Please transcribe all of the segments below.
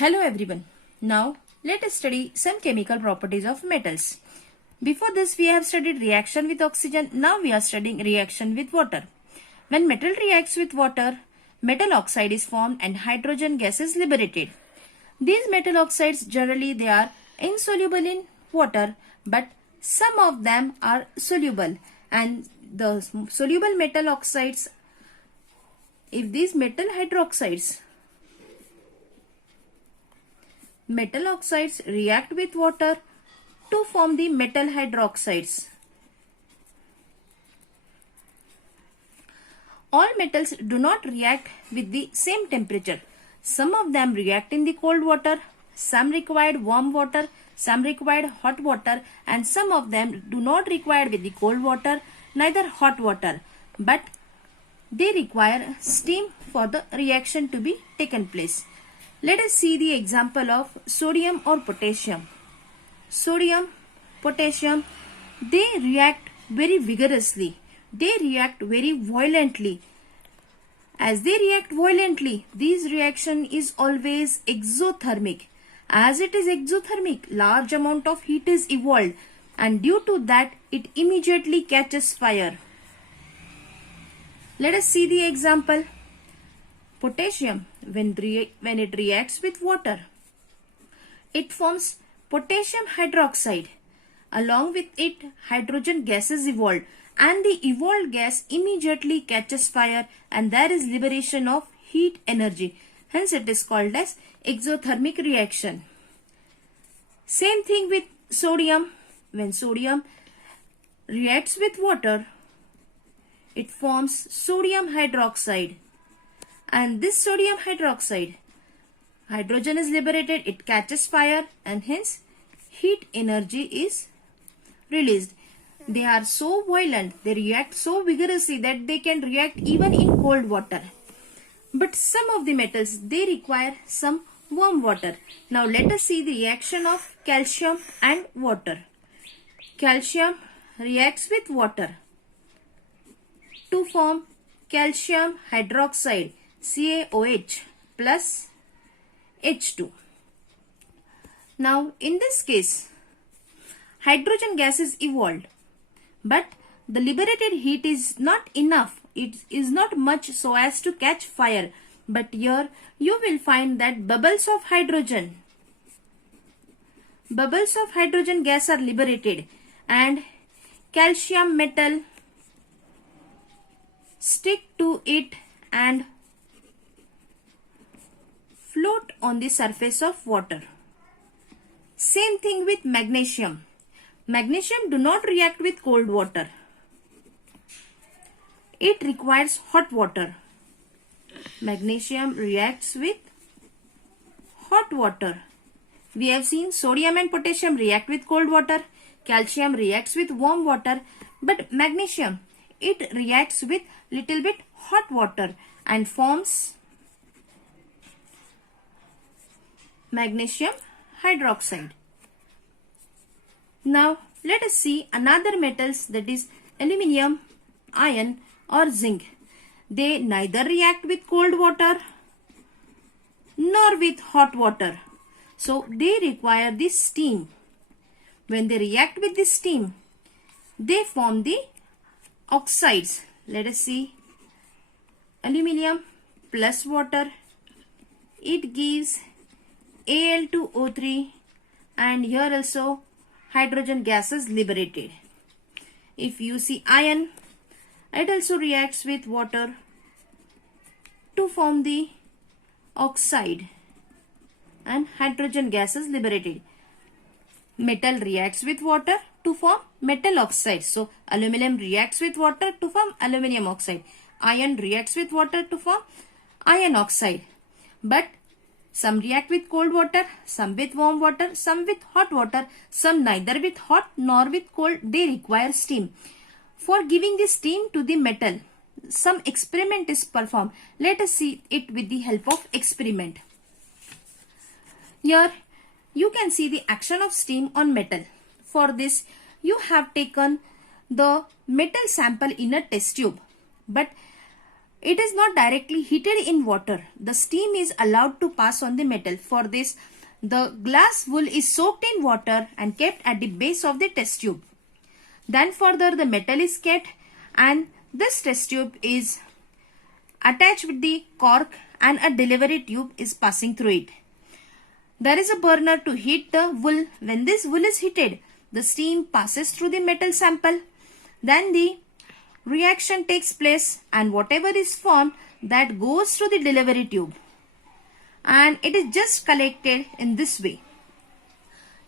Hello everyone. Now let us study some chemical properties of metals. Before this we have studied reaction with oxygen. Now we are studying reaction with water. When metal reacts with water, metal oxide is formed and hydrogen gas is liberated. These metal oxides generally they are insoluble in water, but some of them are soluble, and the soluble metal oxides, if these metal oxides react with water to form the metal hydroxides. All metals do not react with the same temperature. Some of them react in the cold water, some required warm water, some required hot water, and some of them do not require with the cold water, neither hot water, but they require steam for the reaction to be taken place. Let us see the example of sodium or potassium. Sodium, potassium, they react very vigorously. They react very violently. As they react violently, this reaction is always exothermic. As it is exothermic, large amount of heat is evolved, and due to that, it immediately catches fire. Let us see the example. Potassium, when it reacts with water, it forms potassium hydroxide. Along with it, hydrogen gas is evolved, and the evolved gas immediately catches fire, and there is liberation of heat energy. Hence, it is called as exothermic reaction. Same thing with sodium. When sodium reacts with water, it forms sodium hydroxide. And this sodium hydroxide, hydrogen is liberated, it catches fire, and hence heat energy is released. They are so violent, they react so vigorously that they can react even in cold water. But some of the metals, they require some warm water. Now let us see the reaction of calcium and water. Calcium reacts with water to form calcium hydroxide, CaOH plus H2. Now in this case, hydrogen gas is evolved, but the liberated heat is not enough. It is not much so as to catch fire. But here you will find that bubbles of hydrogen gas are liberated, and calcium metal stick to it and float on the surface of water. Same thing with magnesium. Magnesium do not react with cold water. It requires hot water. Magnesium reacts with hot water. We have seen sodium and potassium react with cold water. Calcium reacts with warm water. But magnesium, it reacts with little bit hot water and forms magnesium hydroxide. Now let us see another metals, that is aluminium, iron or zinc. They neither react with cold water nor with hot water. So they require this steam. When they react with this steam, they form the oxides. Let us see. Aluminium plus water, it gives Al2O3, and here also hydrogen gas is liberated. If you see iron, it also reacts with water to form the oxide, and hydrogen gas is liberated. Metal reacts with water to form metal oxide. So aluminum reacts with water to form aluminum oxide. Iron reacts with water to form iron oxide. But some react with cold water, some with warm water, some with hot water, some neither with hot nor with cold. They require steam. For giving the steam to the metal, some experiment is performed. Let us see it with the help of experiment. Here you can see the action of steam on metal. For this, you have taken the metal sample in a test tube, but It is not directly heated in water. The steam is allowed to pass on the metal. For this, the glass wool is soaked in water and kept at the base of the test tube. Then further the metal is kept and this test tube is attached with the cork and a delivery tube is passing through it. There is a burner to heat the wool. When this wool is heated, the steam passes through the metal sample. Then the reaction takes place and whatever is formed that goes through the delivery tube. And it is just collected in this way.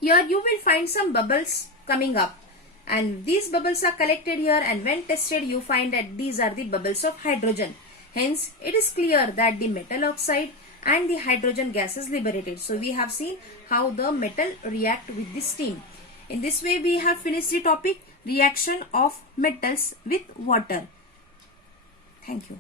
Here you will find some bubbles coming up. And these bubbles are collected here and when tested you find that these are the bubbles of hydrogen. Hence it is clear that the metal oxide and the hydrogen gas is liberated. So we have seen how the metal react with the steam. In this way we have finished the topic reaction of metals with water. Thank you.